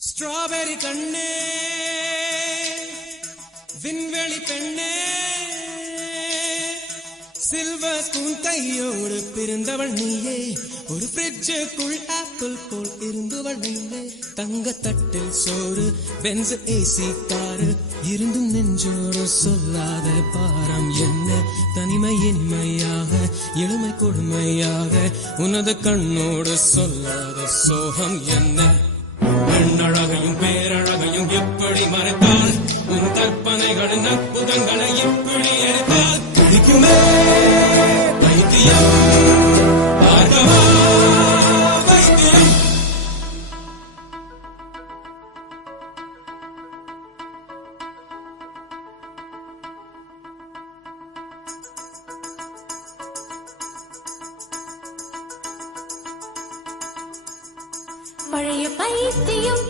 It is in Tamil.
ஸ்ட்ராபெரி கண்ணே விண்வெளி பெண்ணே சில்வர் ஸ்பூன் கையோடு பிறந்தவள் நீயே ஒரு ஃப்ரிட்ஜுக்குள் ஆப்பிள் போல் இருந்தவள் நீயே தங்க தட்டில் சோறு பென்ஸ் ஏசி காரு இருந்தும் நெஞ்சோடு சொல்லாத பாரம் என்ன தனிமை இனிமையாக எளிமை கொடுமையாக உனது கண்ணோடு சொல்லாத சோகம் என்ன பெண்ணழகையும் பேரழகையும் எப்படி மறைத்தால் உன் கற்பனைகளின் அற்புதங்களை எப்படி எடுத்தால் பிடிக்குமே வைத்தியம் பார்க்கவா வைத்தியம் பழைய பைத்தியம்